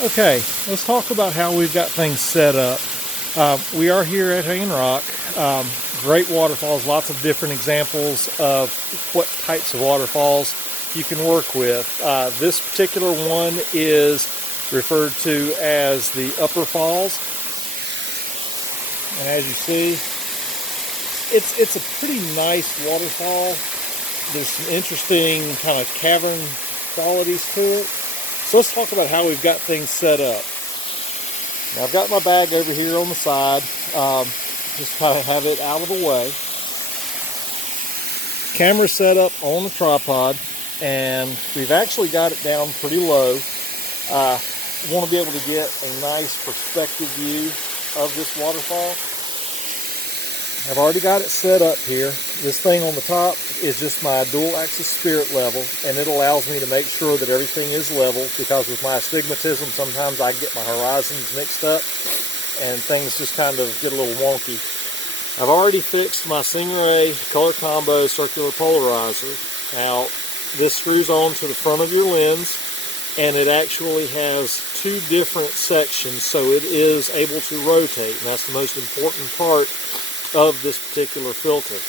Okay, let's talk about how we've got things set up. We are here at Hanging Rock. Great waterfalls, lots of different examples of what types of waterfalls you can work with. This particular one is referred to as the Upper Falls. And as you see, it's a pretty nice waterfall. There's some interesting kind of cavern qualities to it. So let's talk about how we've got things set up. Now I've got my bag over here on the side, just kind of have it out of the way. Camera set up on the tripod, and we've actually got it down pretty low. Want to be able to get a nice perspective view of this waterfall. I've already got it set up here. This thing on the top is just my dual axis spirit level, and it allows me to make sure that everything is level, because with my astigmatism sometimes I get my horizons mixed up and things just kind of get a little wonky. I've already fixed my Stingray color combo circular polarizer. Now this screws on to the front of your lens, and it actually has two different sections, so it is able to rotate, and that's the most important part of this particular filter,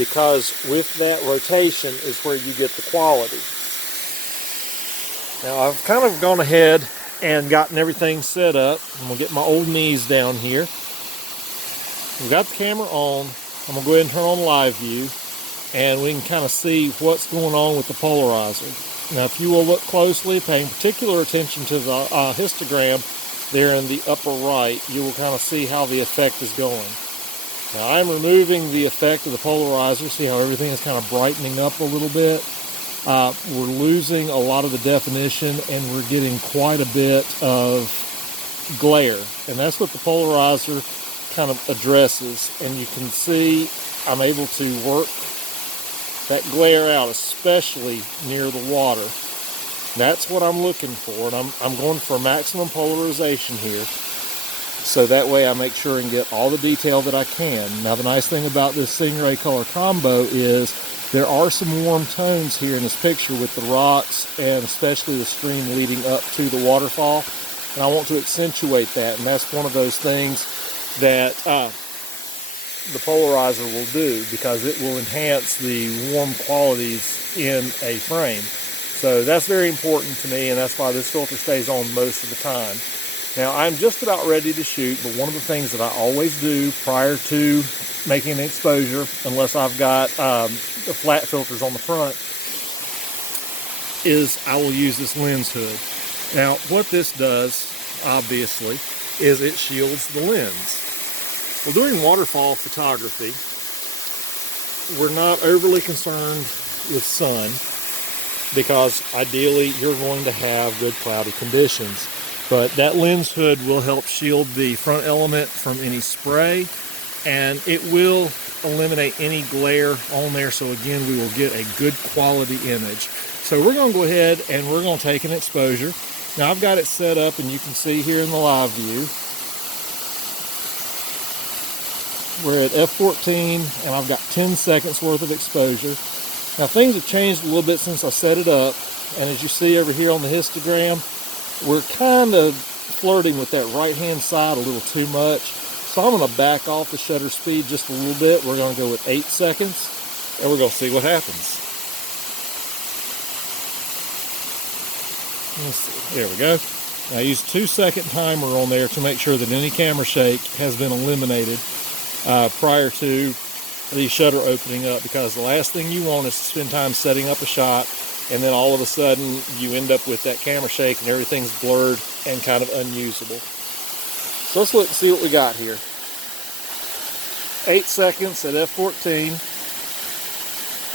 because with that rotation is where you get the quality. Now I've kind of gone ahead and gotten everything set up. I'm going to get my old knees down here. We've got the camera on. I'm going to go ahead and turn on live view, and we can kind of see what's going on with the polarizer. Now if you will look closely, paying particular attention to the histogram there in the upper right, you will kind of see how the effect is going. Now I'm removing the effect of the polarizer. See how everything is kind of brightening up a little bit? We're losing a lot of the definition, and we're getting quite a bit of glare. And that's what the polarizer kind of addresses. And you can see I'm able to work that glare out, especially near the water. That's what I'm looking for, and I'm going for maximum polarization here. So that way I make sure and get all the detail that I can. Now the nice thing about this Stingray color combo is there are some warm tones here in this picture with the rocks, and especially the stream leading up to the waterfall. And I want to accentuate that, and that's one of those things that the polarizer will do, because it will enhance the warm qualities in a frame. So that's very important to me, and that's why this filter stays on most of the time. Now I'm just about ready to shoot, but one of the things that I always do prior to making an exposure, unless I've got the flat filters on the front, is I will use this lens hood. Now what this does, obviously, is it shields the lens. Well, doing waterfall photography, we're not overly concerned with sun, because ideally you're going to have good cloudy conditions. But that lens hood will help shield the front element from any spray, and it will eliminate any glare on there. So again, we will get a good quality image. So we're going to go ahead and we're going to take an exposure. Now I've got it set up, and you can see here in the live view, we're at f14, and I've got 10 seconds worth of exposure. Now things have changed a little bit since I set it up, and as you see over here on the histogram, we're kind of flirting with that right hand side a little too much. So I'm going to back off the shutter speed just a little bit. We're going to go with 8 seconds, and we're going to see what happens. Let's see. There we go. Now I use 2-second timer on there to make sure that any camera shake has been eliminated prior to the shutter opening up, because the last thing you want is to spend time setting up a shot, and then all of a sudden you end up with that camera shake and everything's blurred and kind of unusable. So let's look and see what we got here. 8 seconds at f14.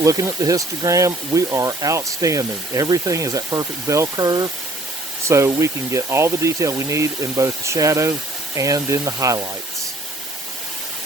Looking at the histogram, we are outstanding. Everything is at perfect bell curve, so we can get all the detail we need in both the shadow and in the highlights.